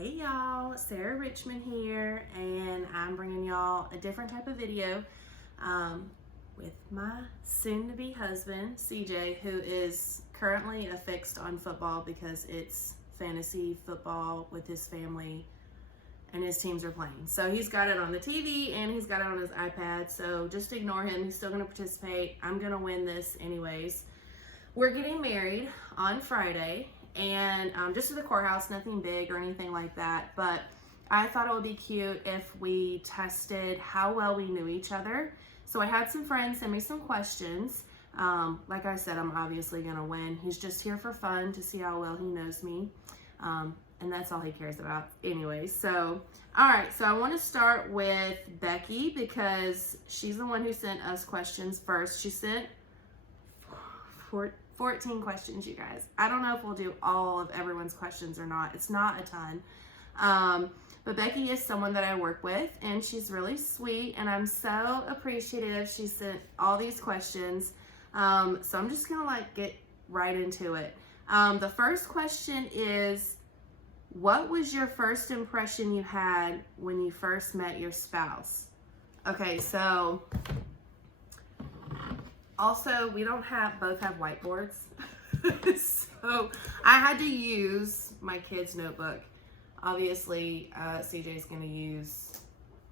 Hey y'all, Sarah Richmond here, and I'm bringing y'all a different type of video with my soon-to-be husband, CJ, who is currently affixed on football because it's fantasy football with his family and his teams are playing. So he's got it on the TV and he's got it on his iPad, so just ignore him. He's still going to participate. I'm going to win this anyways. We're getting married on Friday, and just to the courthouse, nothing big or anything like that, but I thought it would be cute if we tested how well we knew each other. So I had some friends send me some questions. Like I said, I'm obviously gonna win. He's just here for fun to see how well he knows me, and that's all he cares about anyway. So all right, so I want to start with Becky because she's the one who sent us questions first. She sent 14 questions, you guys. I don't know if we'll do all of everyone's questions or not. It's not a ton. But Becky is someone that I work with, and she's really sweet, and I'm so appreciative. She sent all these questions. So I'm just gonna get right into it. The first question is, what was your first impression you had when you first met your spouse? Okay, so also, we don't both have whiteboards. So I had to use my kid's notebook. Obviously, CJ's gonna use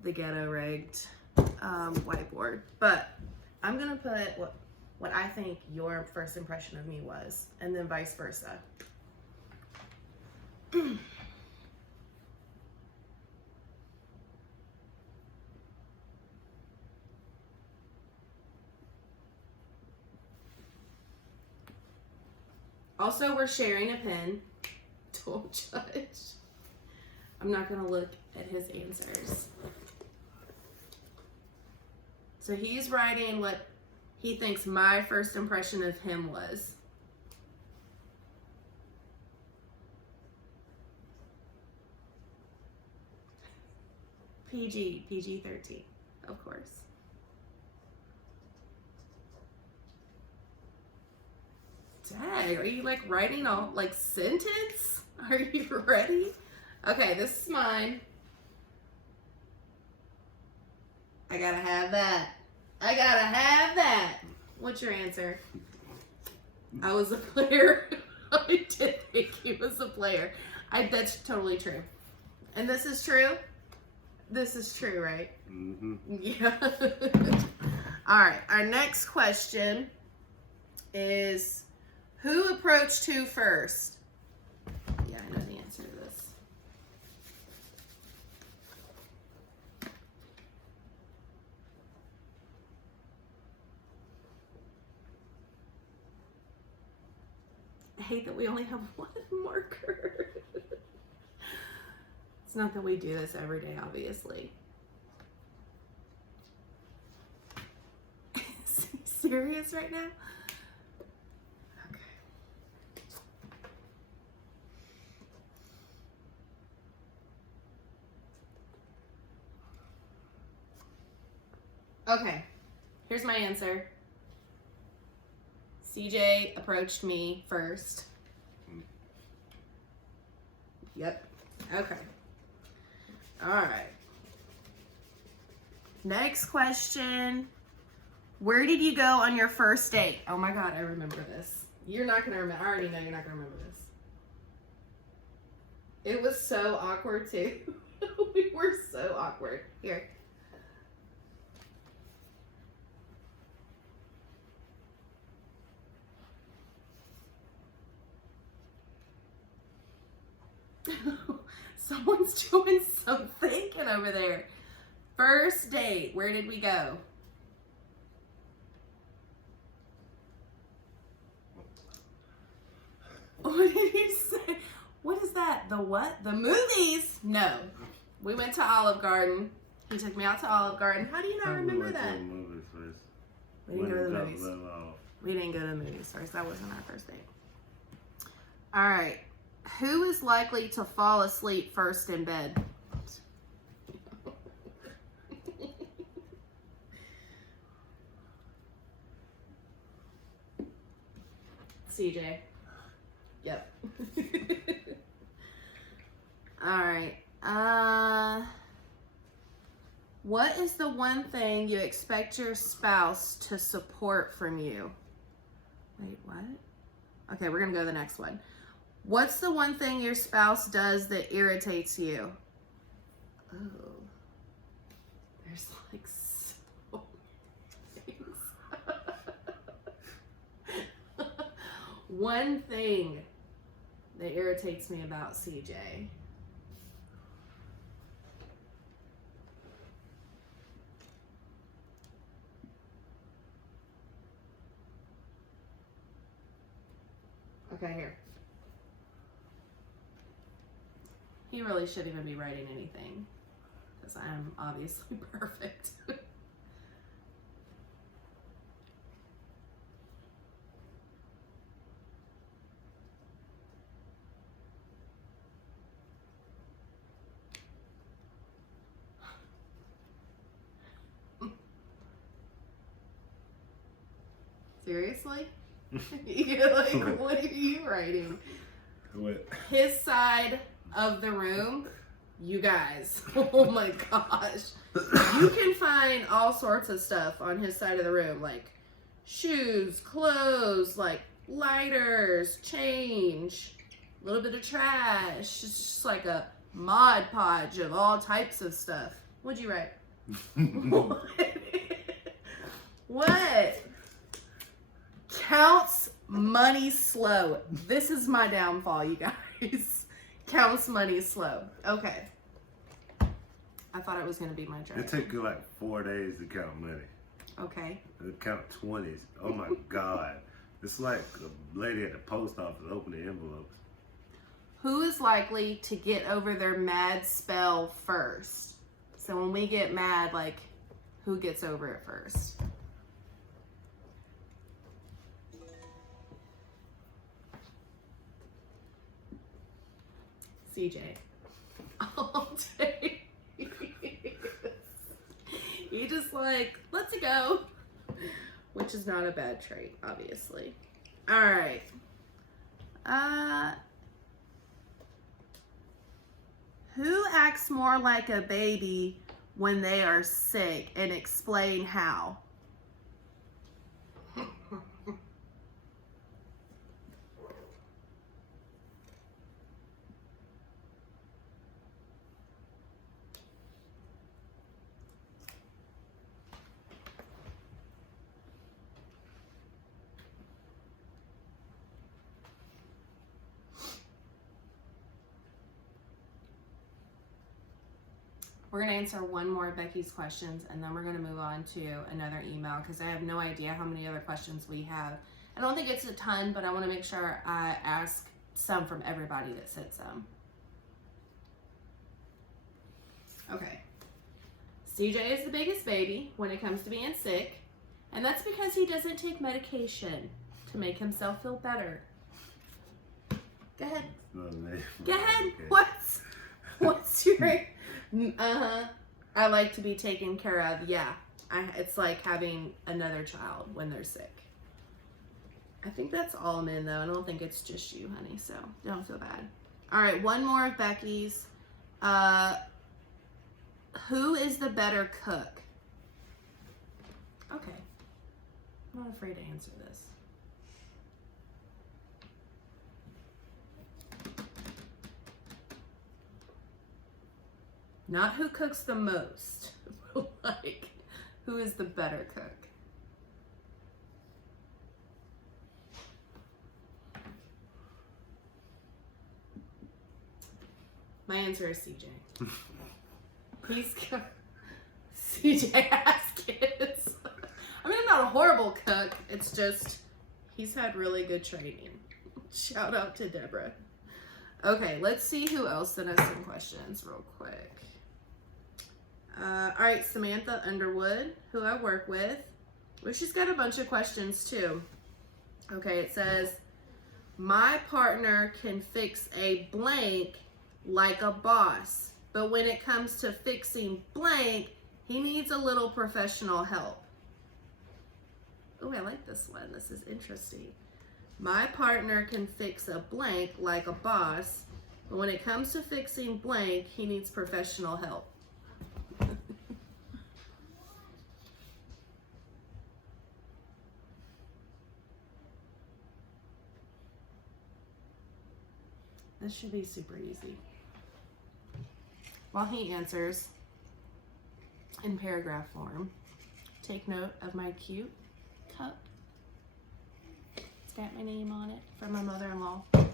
the ghetto rigged whiteboard, but I'm gonna put what I think your first impression of me was, and then vice versa. Also, we're sharing a pen. Don't judge. I'm not gonna look at his answers. So he's writing what he thinks my first impression of him was. PG-13, of course. Dang, are you writing all sentence? Are you ready? Okay, this is mine. I gotta have that. I gotta have that. What's your answer? I was a player. I did think he was a player. That's totally true. And this is true? This is true, right? Mm-hmm. Yeah. All right, our next question is, who approached who first? Yeah, I know the answer to this. I hate that we only have one marker. It's not that we do this every day, obviously. Is he serious right now? Okay, here's my answer. CJ approached me first. Yep. Okay. All right. Next question. Where did you go on your first date? Oh my God, I remember this. You're not going to remember. I already know you're not going to remember this. It was so awkward too. We were so awkward. Here. Someone's doing some thinking over there. First date, where did we go? What did he say? What is that? The what? The movies? No. We went to Olive Garden. He took me out to Olive Garden. How do you not remember that? We didn't go to the movies. We didn't go to the movies first. That wasn't our first date. All right. Who is likely to fall asleep first in bed? CJ. Yep. All right. What is the one thing you expect your spouse to support from you? Wait, what? Okay, we're gonna go to the next one. What's the one thing your spouse does that irritates you? Oh, there's like so many things. One thing that irritates me about CJ. Okay, here. He really shouldn't even be writing anything because I am obviously perfect. Seriously? You're like, what are you writing? What? His side of the room, you guys. Oh my gosh. You can find all sorts of stuff on his side of the room, like shoes, clothes, like lighters, change, a little bit of trash. It's just like a Mod Podge of all types of stuff. What'd you write? What? What? Counts money slow. This is my downfall, you guys. Counts money slow. Okay. I thought it was going to be my turn. It took you like 4 days to count money. Okay. To count 20s. Oh my God. It's like a lady at the post office opening envelopes. Who is likely to get over their mad spell first? So when we get mad, like, who gets over it first? CJ. All day. He just like, let's go. Which is not a bad trait, obviously. All right. Who acts more like a baby when they are sick, and explain how? We're going to answer one more of Becky's questions, and then we're going to move on to another email because I have no idea how many other questions we have. I don't think it's a ton, but I want to make sure I ask some from everybody that sent some. Okay. CJ is the biggest baby when it comes to being sick, and that's because he doesn't take medication to make himself feel better. Go ahead. Go ahead. What's your... I like to be taken care of. Yeah, it's like having another child when they're sick. I think that's all men though. I don't think it's just you, honey, so don't feel bad. All right, one more of Becky's. Who is the better cook? Okay, I'm not afraid to answer this. Not who cooks the most, but like, who is the better cook? My answer is CJ. CJ has kids. I mean, I'm not a horrible cook. It's just, he's had really good training. Shout out to Deborah. Okay, let's see who else sent us some questions real quick. All right, Samantha Underwood, who I work with. Well, she's got a bunch of questions too. Okay, it says, my partner can fix a blank like a boss, but when it comes to fixing blank, he needs a little professional help. Oh, I like this one. This is interesting. My partner can fix a blank like a boss, But when it comes to fixing blank, he needs professional help. This should be super easy. While he answers in paragraph form, take note of my cute cup. It's got my name on it from my mother-in-law. Okay.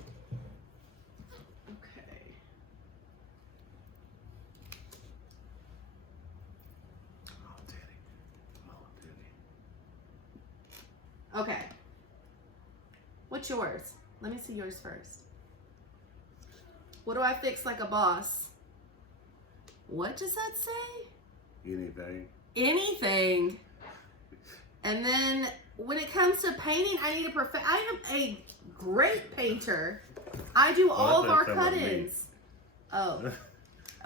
Oh, Teddy. Oh, Teddy. Okay. What's yours? Let me see yours first. What do I fix like a boss? What does that say? Anything. Anything. And then when it comes to painting, I am a great painter. I do all of our cut-ins. Oh.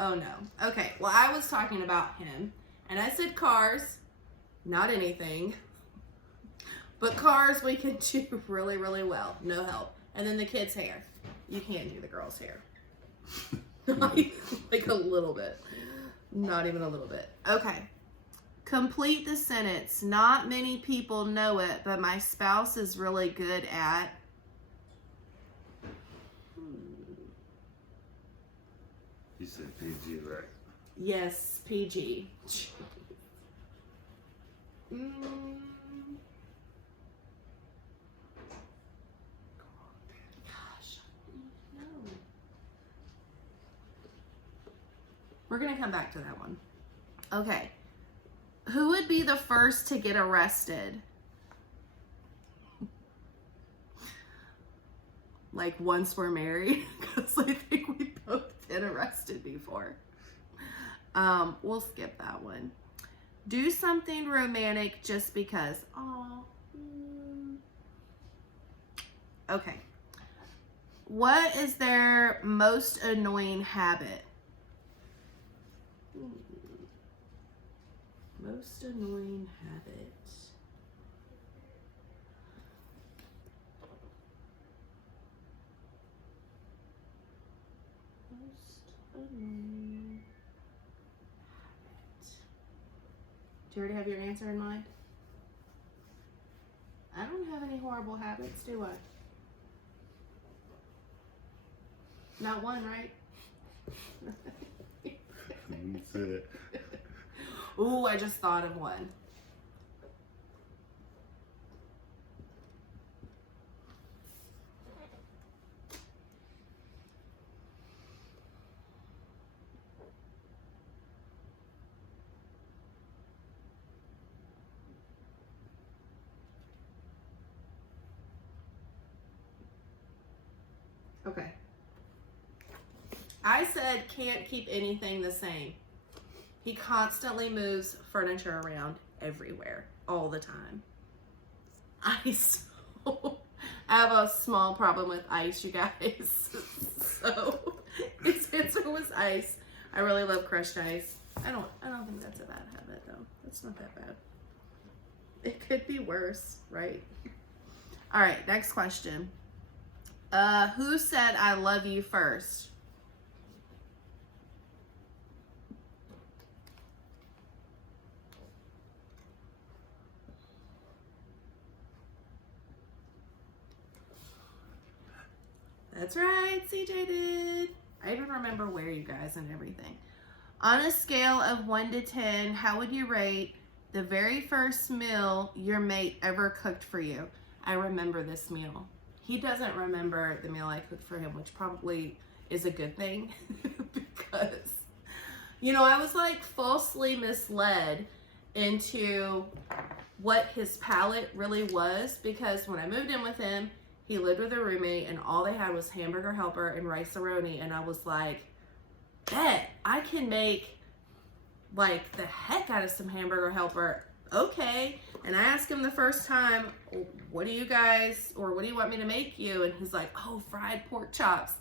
Oh no. Okay. Well, I was talking about him, and I said cars, not anything. But cars we can do really, really well. No help. And then the kids' hair. You can't do the girls' hair. Like a little bit. Not even a little bit. Okay. Complete the sentence. Not many people know it, but my spouse is really good at. You said PG, right? Yes, PG. Gosh, no. We're gonna come back to that one. Okay. Who would be the first to get arrested? Like once we're married? Because I think we both been arrested before. We'll skip that one. Do something romantic just because. Oh. Okay. What is their most annoying habit? Most annoying habit. Most annoying habit. Do you already have your answer in mind? I don't have any horrible habits, do I? Not one, right? You said it. Ooh, I just thought of one. Okay. I said can't keep anything the same. He constantly moves furniture around everywhere, all the time. Ice. I have a small problem with ice, you guys. So his answer was ice. I really love crushed ice. I don't think that's a bad habit though. That's not that bad. It could be worse, right? All right, next question. Who said I love you first? That's right, CJ did. I even remember where you guys and everything. On a scale of 1 to 10, how would you rate the very first meal your mate ever cooked for you? I remember this meal. He doesn't remember the meal I cooked for him, which probably is a good thing because, you know, I was like falsely misled into what his palate really was because when I moved in with him, he lived with a roommate and all they had was hamburger helper and rice-a-roni, and I was like, bet I can make like the heck out of some hamburger helper. Okay. And I asked him the first time, what do you want me to make you? And he's like, oh, fried pork chops.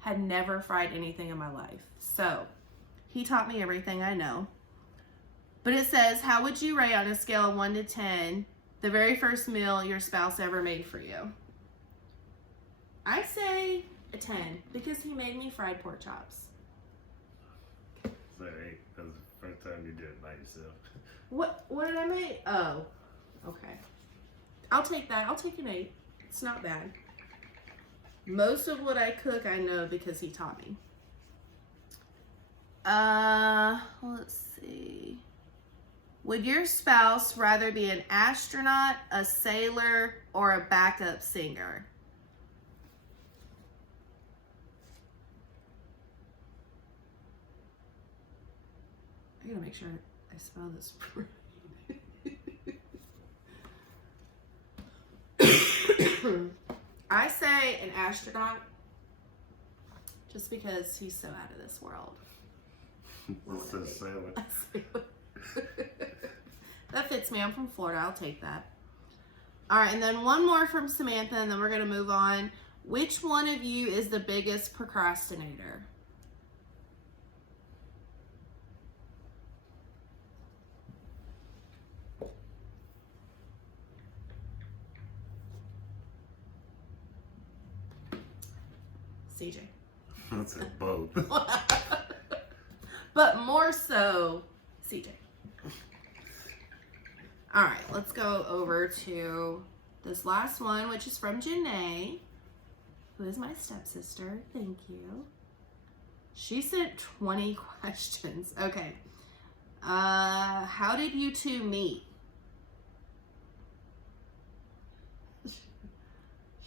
Had never fried anything in my life. So he taught me everything I know. But it says, how would you rate on a scale of 1 to 10 the very first meal your spouse ever made for you? I say a 10 because he made me fried pork chops. So 8. That was the first time you did it by yourself. What did I make? Oh, okay. I'll take that. I'll take an 8. It's not bad. Most of what I cook I know because he taught me. Let's see. Would your spouse rather be an astronaut, a sailor, or a backup singer? I gotta make sure I spell this right. I say an astronaut just because he's so out of this world. This is sailor. That fits me. I'm from Florida. I'll take that. All right, and then one more from Samantha, and then we're going to move on. Which one of you is the biggest procrastinator? CJ. That's it, both. But more so, CJ. All right, let's go over to this last one, which is from Janae, who is my stepsister. Thank you. She sent 20 questions. Okay. How did you two meet?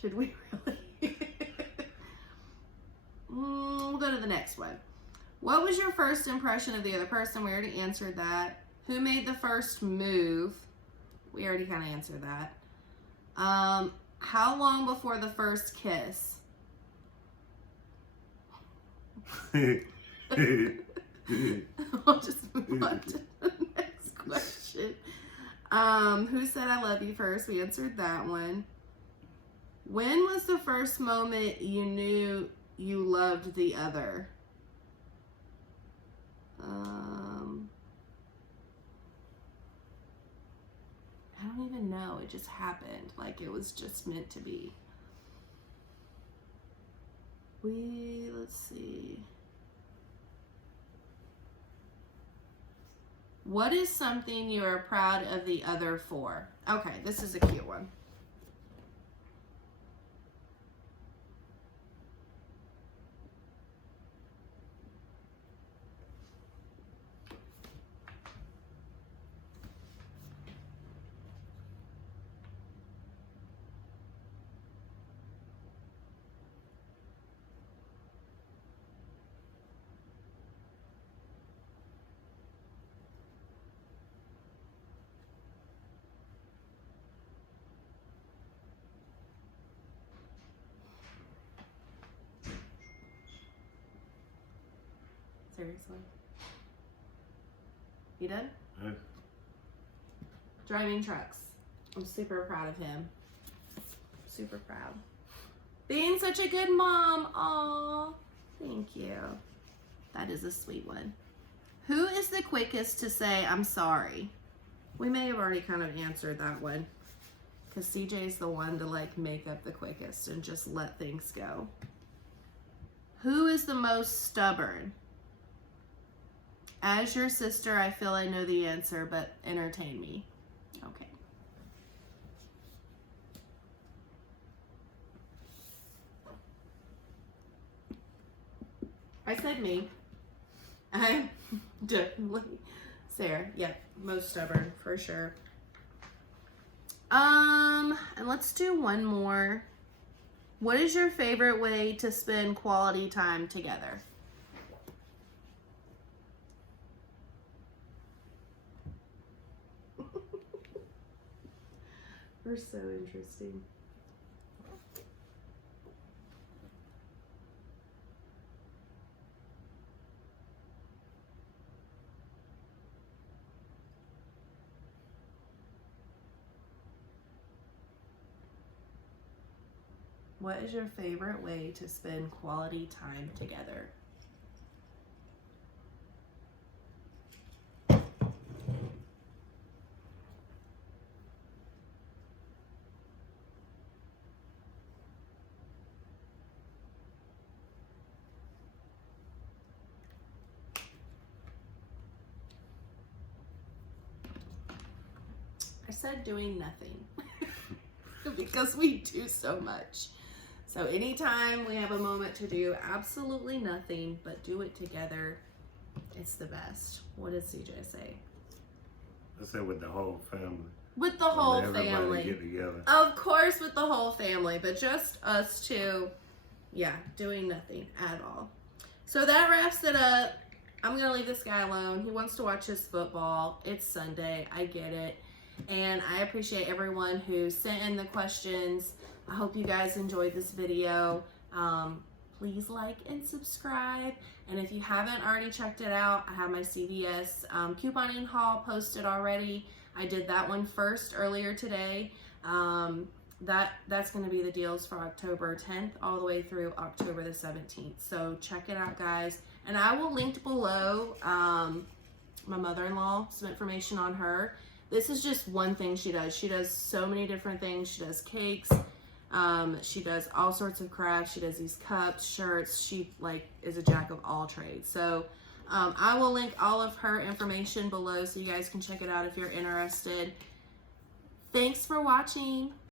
Should we really? We'll go to the next one. What was your first impression of the other person? We already answered that. Who made the first move? We already kind of answered that. How long before the first kiss? I'll just move on to the next question. Who said I love you first? We answered that one. When was the first moment you knew you loved the other? I don't even know. It just happened. Like it was just meant to be. Let's see. What is something you are proud of the other for? Okay, this is a cute one. Seriously. You done? Yeah. Driving trucks. I'm super proud of him. Super proud. Being such a good mom. Aw. Thank you. That is a sweet one. Who is the quickest to say I'm sorry? We may have already kind of answered that one. Because CJ's the one to like make up the quickest and just let things go. Who is the most stubborn? As your sister, I feel I know the answer, but entertain me. Okay. I said me. I'm definitely Sarah. Yep, most stubborn for sure. And let's do one more. What is your favorite way to spend quality time together? We're so interesting. What is your favorite way to spend quality time together? said doing nothing because we do so much. So anytime we have a moment to do absolutely nothing but do it together, it's the best. What does CJ say? I said with the whole family. With the whole Everybody family. get together. Of course, with the whole family, but just us two, yeah, doing nothing at all. So that wraps it up. I'm going to leave this guy alone. He wants to watch his football. It's Sunday. I get it. And I appreciate everyone who sent in the questions. I hope you guys enjoyed this video. Please like and subscribe. And if you haven't already checked it out, I have my CVS couponing haul posted already. I did that one first earlier today. That's going to be the deals for October 10th all the way through October the 17th. So check it out, guys. And I will link below my mother-in-law, some information on her. This is just one thing she does. She does so many different things. She does cakes. She does all sorts of crafts. She does these cups, shirts. She is a jack of all trades. So I will link all of her information below so you guys can check it out if you're interested. Thanks for watching.